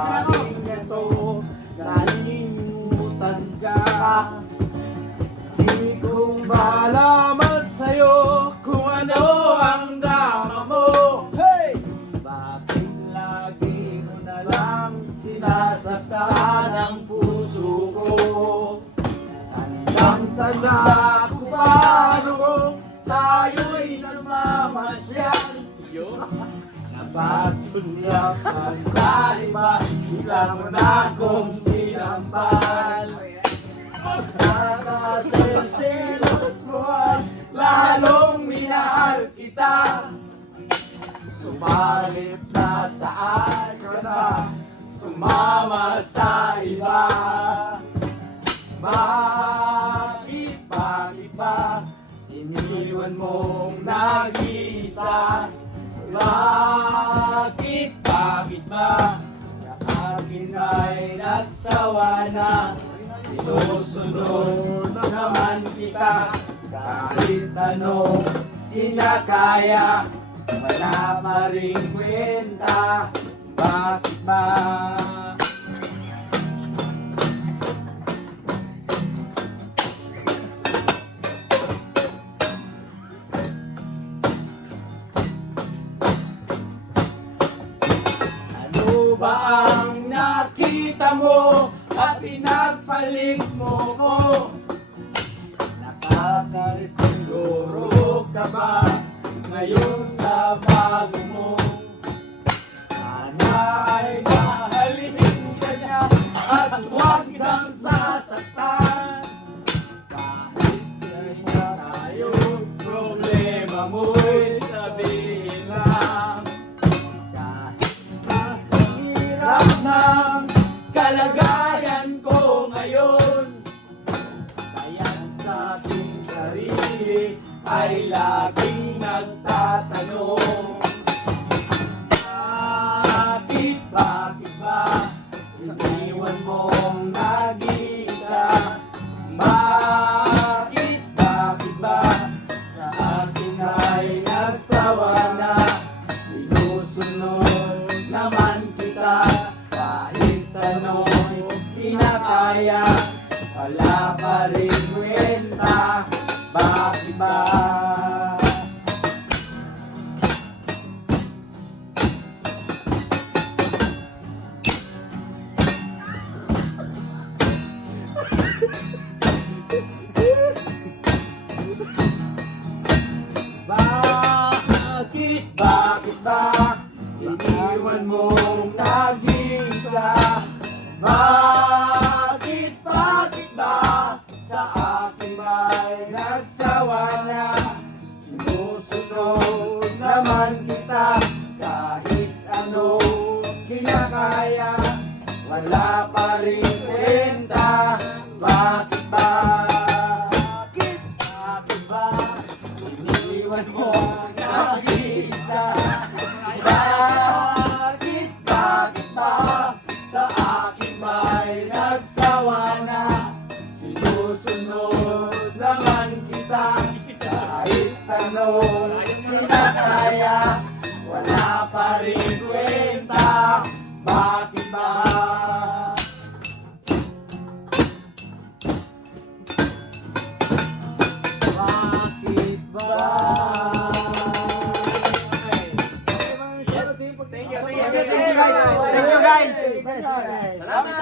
buhay nito, nalimutan ka. Di ko malaman sa'yo kung ano ang drama mo. Hey! Bakit lagi mo na lang sinasaktan ang puso ko? Tandang-tanda ko pa noong tayo'y nagmamasyal. Napasulya ka sa iba, bigla mo na akong sinampal. Sa kaselos mo ay lalong minahal kita. Sumalit na saan ka na, sumama sa iba. Bakit ba iniwan mong nag-iisa? Bakit ba sa akin ay nagsawa na? Sinusunod naman kita kahit anong kinakaya, wala pa rin kwenta. Bakit ba? Ano ba ang nakita mo at pinagpalit mo ko? Nakasali siguro ka ba ngayon sa bago mo? Sana ay mahalin ka niya at huwag kang sasaktan. Kahit ganyan tayo, problema mo'y sabihin lang. Kahit mahirap ng kalagayan ko ngayon, kaya sa aking sarili ay laging nagtatanong. Bakit ba iniwan mong nag-iisa? Bakit ba sa akin ay nagsawa na? Sinusunod naman kita kahit anong kinakaya, wala pa rin kwenta. Bakit ba? Bakit ba iniwan mong nag-iisa? Bakit ba sa akin ba'y nagsawa na? Sinusunod naman kita kahit ano kinakaya, wala pa rin kwenta. Bakit ba? Bakit ba iniwan mo nag-iisa? Bakit ba sa akin ba'y nagsawa na? Sinusunod naman kita kahit anong kinakaya, wala pa rin kwenta. Bakit ba? Bakit ba? Thank you guys. Salamat.